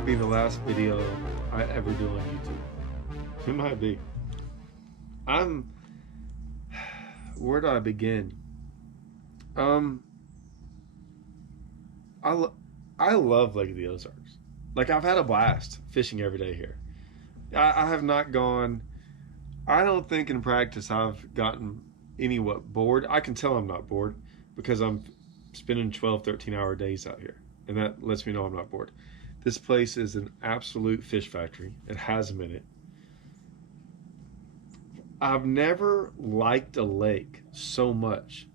might be the last video I ever do on YouTube. It might be. I'm. Where do I begin? Um, I lo- I love Lake of the Ozarks. Like I've had a blast fishing every day here. I have not gone. I don't think in practice I've gotten any what bored. I can tell I'm not bored because I'm spending 12, 13-hour days out here, and that lets me know I'm not bored. This place is an absolute fish factory. It has them in it. I've never liked a lake so much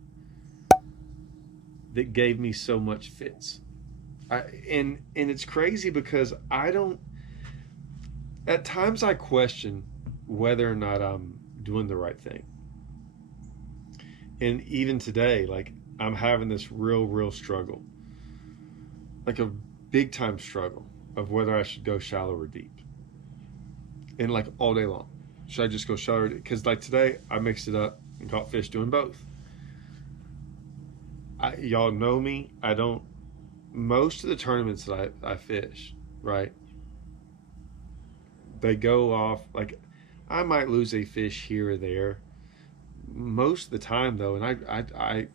that gave me so much fits. And it's crazy because I don't. At times I question whether or not I'm doing the right thing. And even today, like I'm having this real struggle, like a big time struggle of whether I should go shallow or deep, and like all day long. Should I just go shallow? Because like today, I mixed it up and caught fish doing both. Y'all know me. I don't. Most of the tournaments that I fish, right? They go off like I might lose a fish here or there. Most of the time, though, and I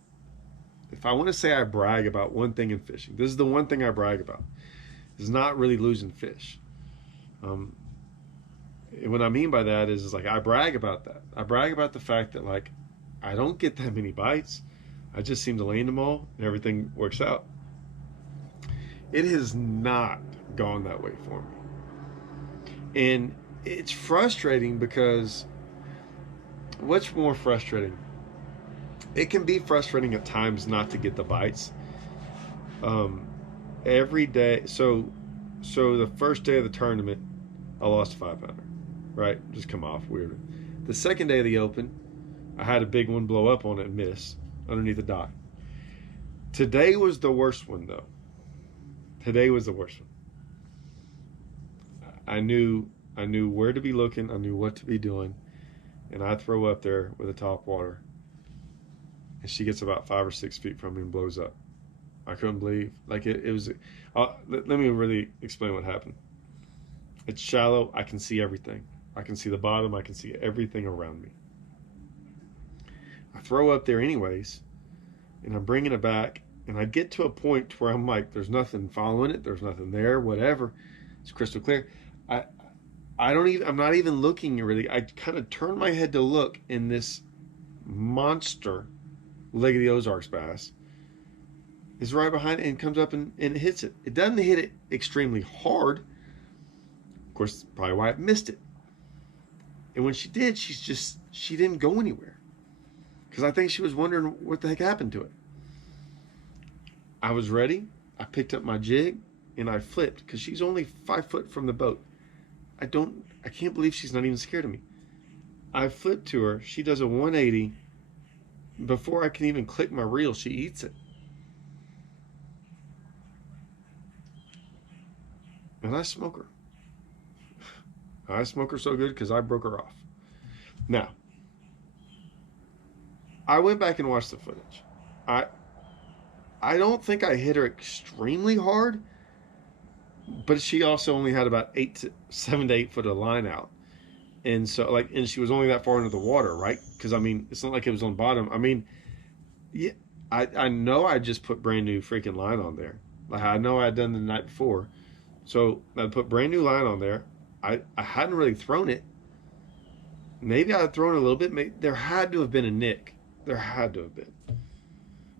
if I want to say I brag about one thing in fishing, this is the one thing I brag about. Is not really losing fish. Um, what I mean by that is like I brag about that. I brag about the fact that like I don't get that many bites. I just seem to land them all and everything works out. It has not gone that way for me. And it's frustrating because what's more frustrating? It can be frustrating at times not to get the bites. Um, every day, so the first day of the tournament, I lost a 5-pounder, right? Just come off weird. The second day of the Open, I had a big one blow up on it and miss underneath the dock. Today was the worst one though. Today was the worst one. I knew where to be looking. I knew what to be doing, and I throw up there with a top water, and she gets about 5 or 6 feet from me and blows up. I couldn't believe like it was. Let me really explain what happened. It's shallow. I can see everything. I can see the bottom. I can see everything around me. I throw up there anyways, and I'm bringing it back, and I get to a point where I'm like, there's nothing following it. There's nothing there. Whatever. It's crystal clear. I I don't even. I'm not even looking really. I kind of turn my head to look, and this monster Lake of the Ozarks bass is right behind it and comes up and hits it. It doesn't hit it extremely hard. Of course, probably why it missed it. And when she did, she didn't go anywhere. Because I think she was wondering what the heck happened to it. I was ready. I picked up my jig and I flipped because she's only 5 foot from the boat. I can't believe she's not even scared of me. I flipped to her. She does a 180. Before I can even click my reel, she eats it. And I smoke her. I smoke her so good because I broke her off. Now, I went back and watched the footage. I don't think I hit her extremely hard, but she also only had about 7 to 8 foot of line out. And so and she was only that far into the water, right? Because I mean, it's not like it was on bottom. I mean, yeah, I know I just put brand new freaking line on there. Like I know I had done the night before. So I put brand new line on there. I hadn't really thrown it. Maybe I had thrown it a little bit. Maybe, there had to have been a nick. There had to have been.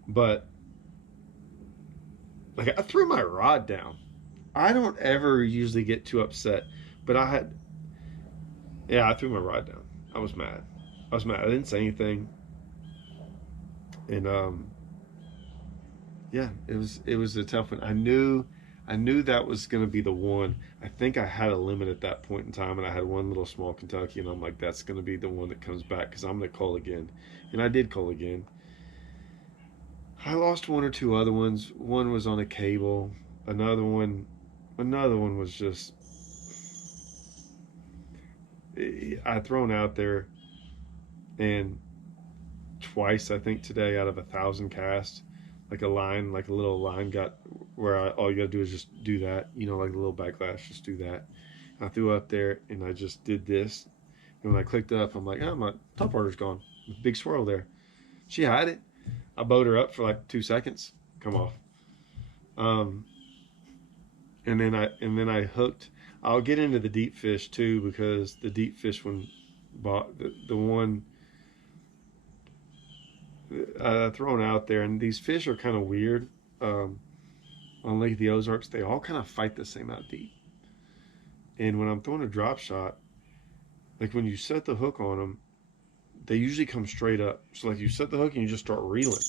But like I threw my rod down. I don't ever usually get too upset, but I threw my rod down. I was mad. I didn't say anything. And it was a tough one. I knew that was going to be the one. I think I had a limit at that point in time, and I had one little small Kentucky, and I'm like, that's going to be the one that comes back because I'm going to call again. And I did call again. I lost one or two other ones. One was on a cable. Another one was just I thrown out there, and twice I think today out of 1,000 casts, like a little line got where all you got to do is just do that, like the little backlash, just do that. I threw up there and I just did this. And when I clicked up, I'm like, oh, my top water's gone. Big swirl there. She had it. I bowed her up for like 2 seconds. Come off. Um, and then I hooked. I'll get into the deep fish too, because the deep fish one, bought the one thrown out there, and these fish are kind of weird. On Lake of the Ozarks, they all kind of fight the same out deep. And when I'm throwing a drop shot, like when you set the hook on them, they usually come straight up. So like you set the hook and you just start reeling,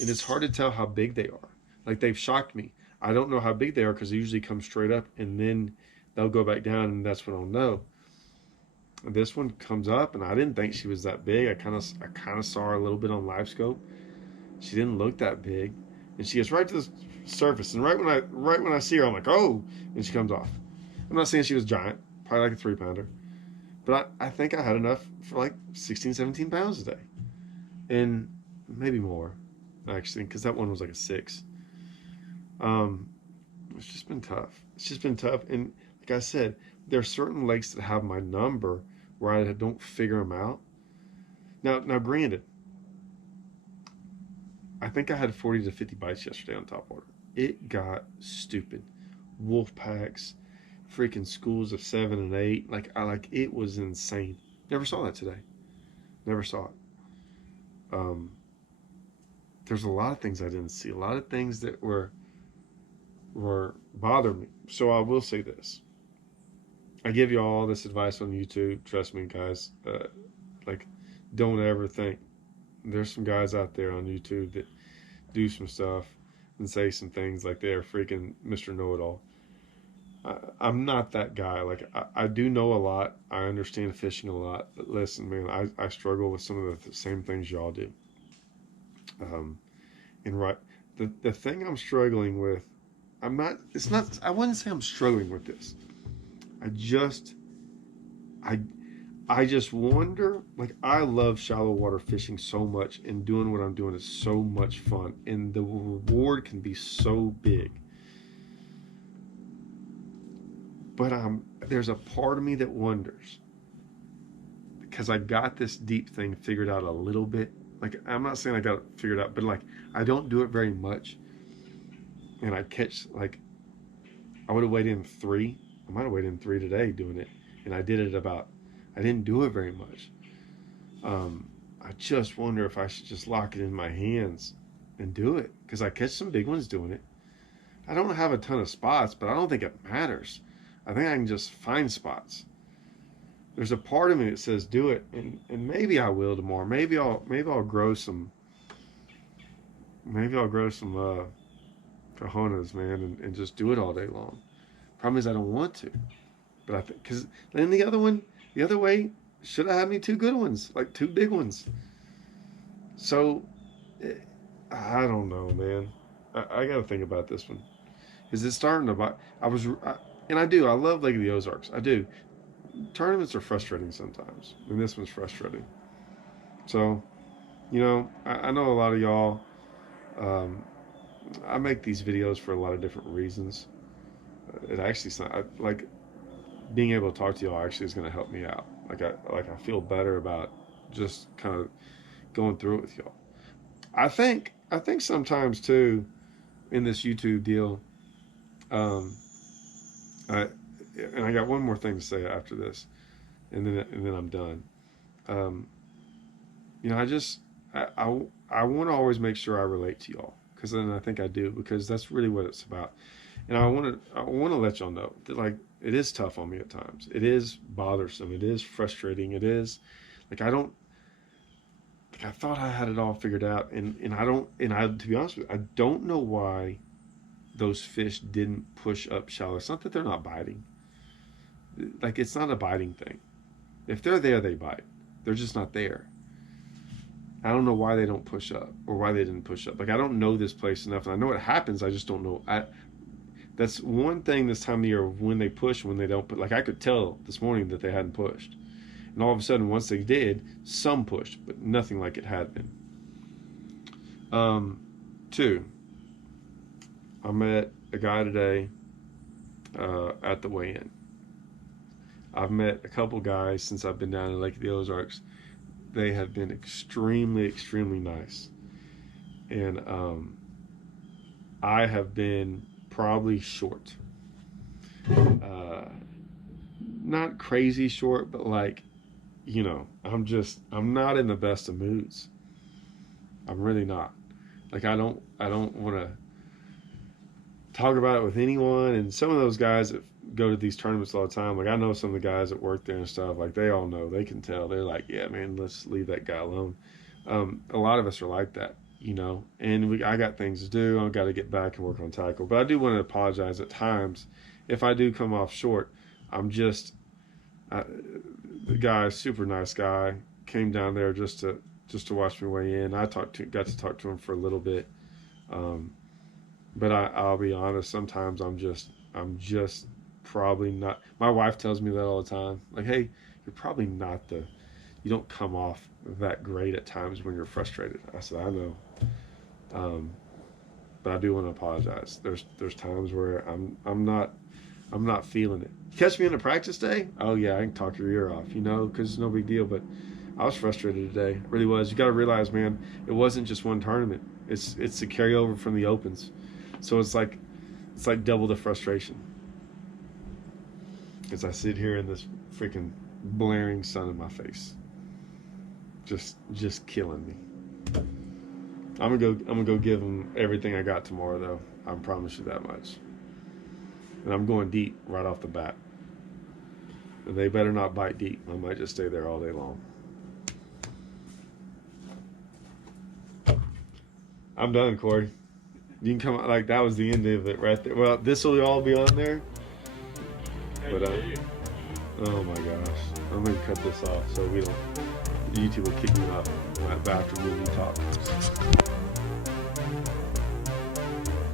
and it's hard to tell how big they are. Like they've shocked me. I don't know how big they are because they usually come straight up and then they'll go back down, and that's when I'll know. And this one comes up, and I didn't think she was that big. I kind of saw her a little bit on live scope. She didn't look that big, and she gets right to the surface. And right when I see her, I'm like, oh, and she comes off. I'm not saying she was giant, probably like a 3-pounder, but I think I had enough for like 16, 17 pounds a day, and maybe more, actually, because that one was like a 6. It's just been tough. It's just been tough, and like I said, there are certain lakes that have my number where I don't figure them out. Now, granted, I think I had 40 to 50 bites yesterday on top water. It got stupid. Wolf packs, freaking schools of 7 and 8. It was insane. Never saw that today. Never saw it. There's a lot of things I didn't see. A lot of things that were bothering me. So I will say this. I give you all this advice on YouTube. Trust me, guys. Don't ever think. There's some guys out there on YouTube that do some stuff and say some things like they're freaking Mr. Know-It-All. I'm not that guy. I do know a lot. I understand fishing a lot. But listen, man, I struggle with some of the same things y'all do. The thing I'm struggling with, I wouldn't say I'm struggling with this. I just wonder, I love shallow water fishing so much, and doing what I'm doing is so much fun, and the reward can be so big. But there's a part of me that wonders, because I got this deep thing figured out a little bit. I'm not saying I got it figured out, but I don't do it very much. And I catch, I would have weighed in 3. I might have weighed in 3 today doing it. And I did it I didn't do it very much. I just wonder if I should just lock it in my hands and do it, because I catch some big ones doing it. I don't have a ton of spots, but I don't think it matters. I think I can just find spots. There's a part of me that says do it, and maybe I will tomorrow. Maybe I'll grow some. Maybe I'll grow some cojones, man, and just do it all day long. Problem is I don't want to, but I think, because then the other way should have had me 2 good ones, 2 big ones. So I don't know, man. I got to think about this one. Is it starting to buy? I love Lake of the Ozarks. I do. Tournaments are frustrating sometimes, and this one's frustrating. So, I know a lot of y'all. I make these videos for a lot of different reasons. It actually, being able to talk to y'all actually is going to help me out. I feel better about just kind of going through it with y'all. I think sometimes too, in this YouTube deal, and I got one more thing to say after this, and then I'm done. I want to always make sure I relate to y'all, because then I think I do, because that's really what it's about. And I want to let y'all know that it is tough on me at times. It is bothersome. It is frustrating. It is I thought I had it all figured out, and to be honest with you, I don't know why those fish didn't push up shallow. It's not that they're not biting. It's not a biting thing. If they're there, they bite. They're just not there. I don't know why they don't push up, or why they didn't push up. I don't know this place enough, and I know it happens. I just don't know. That's one thing this time of year, when they push, when they don't put. I could tell this morning that they hadn't pushed, and all of a sudden, once they did, some pushed, but nothing like it had been. 2, I met a guy today at the weigh-in. I've met a couple guys since I've been down in Lake of the Ozarks. They have been extremely, extremely nice. And I have been probably short. Not crazy short, but like, I'm not in the best of moods. I'm really not. Like, I don't want to talk about it with anyone. And some of those guys that go to these tournaments all the time, like I know some of the guys that work there and stuff, like they all know, they can tell. They're like, yeah, man, let's leave that guy alone. A lot of us are like that, and I got things to do. I've got to get back and work on tackle. But I do want to apologize at times if I do come off short. The guy, super nice guy, came down there just to watch me weigh in. I got to talk to him for a little bit. But I'll be honest, sometimes I'm just probably not. My wife tells me that all the time. Like, hey, you're probably not you don't come off that great at times when you're frustrated. I said, I know. But I do want to apologize. There's times where I'm not feeling it. Catch me on a practice day? Oh yeah, I can talk your ear off, because it's no big deal. But I was frustrated today. It really was. You got to realize, man, it wasn't just one tournament. It's the carryover from the Opens. So it's like double the frustration. As I sit here in this freaking blaring sun in my face, just killing me. I'm gonna go give them everything I got tomorrow, though. I promise you that much. And I'm going deep right off the bat. And they better not bite deep. I might just stay there all day long. I'm done, Corey. You can come out like that was the end of it right there. Well, this will all be on there. But oh my gosh, I'm gonna cut this off so we don't. YouTube will kick me out after movie talk.